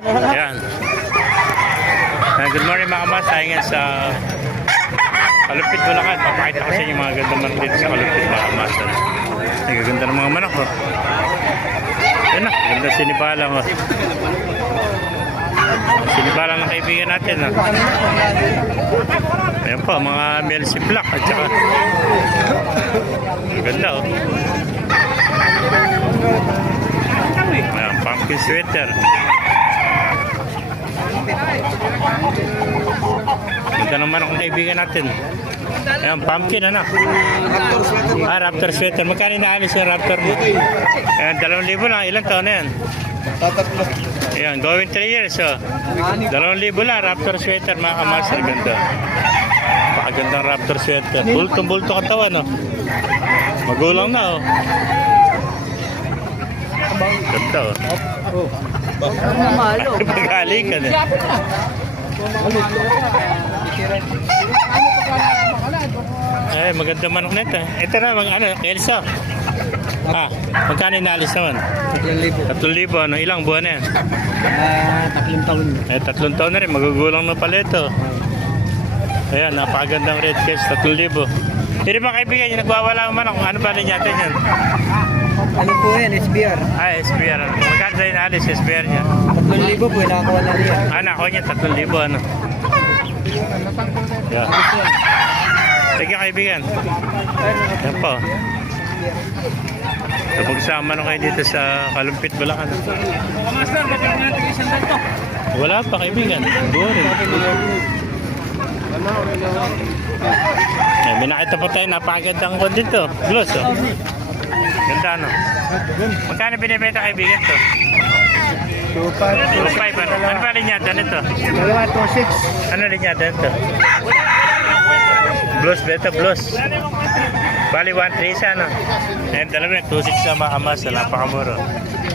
Ayan. Good morning mga kamas. Tayo nga sa Kalupit Bulacan. Papakita ko sa inyo mga ganda manok dito sa Kalupit mga kamas. Ano? Nagaganda ng mga manok. Oh. Yan na. Ganda sinipala mo. Sinipala ng kaibigan natin. Oh. Ayan po, mga Melsi Black at saka ganda oh. Ayan, pumpkin sweater. Ganda naman akong kaibigan natin. Ayan, pumpkin ano? Ah, Raptor sweater. Magkano inaalis yung Raptor mo? Ayan, dalawang libo lang. Ilang taon na yan? Tatatlo. Ayan, going 3 years. Oh. Dalawang libo lang. Raptor sweater, mga kamaster. Ganda. Pakagandang Raptor sweater. Bultong-bulto katawan, no? Magulang na, oh. Ganda, oh. Mamalo. Magaling ka na. Eh, maganda manok nito. Ito na, mag, ano, Elsa. Ah, magkano inalis naman? Tatlong libo. Tatlong libo, ano, ilang buwan na yan? Ah, tatlong taon. Eh, tatlong taon na rin, magugulang na pala ito. Ayan, napakagandang red tatlong libo. Hindi ba kaibigan yung nagwawala ang manok? Ano ba rin natin yan? Ano po yan? SBR. Ah, SBR. ano. Magkano tayo inalis, SBR niya? Tatlong libo po, nakakuha na niya. Ah, nako niya, tatlong libo, ano. Yeah. Sige kaibigan. Yan po. Kapag sama na kayo dito sa Kalumpit, Bulacan. Wala pa kaibigan. Boring. Eh, may nakita po tayo, napakagandang kon dito. Gloss, oh. Ganda, no? Magkano binibenta kaibigan to? 2.5. 2.5, ano? Ano ba linyada nito? Dalawa, 2.6. Ano linyada nito? Blues, beto, blues. Bali, 1.3 siya, no? Ayan, dalawa yan. 2.6 sa mga amas, napakamuro.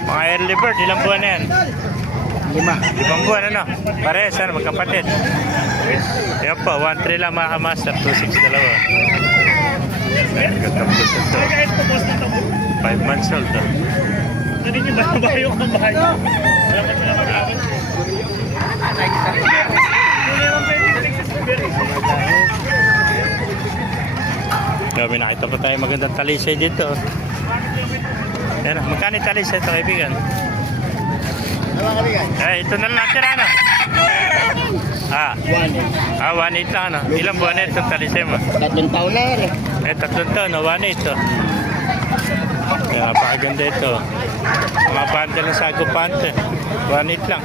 Mga early bird, ilang buwan na yan? Lima. Limang buwan, ano? Parehas, ano? Magkapatid. Yan po, 1.3 lang mga kamaster, 2.6 dalawa. Ayan, gandang blues ito. 5 months old, oh. Ano niyo ba bayo ang bayo? Grabe, nakita pa tayo magandang talisay dito. Yan, magkano yung talisay ito, kaibigan? Ano kami yan? Eh, ito na lang natira, ano? Ah, One. ah, 1.8 lang, ano? Ilang buwan itong talisay mo? Tatlong taon na yan eh. Eh, tatlong taon, no? 1.8 to. Kaya napakaganda ito. Mga bundle ng sago pante. 1.8 lang.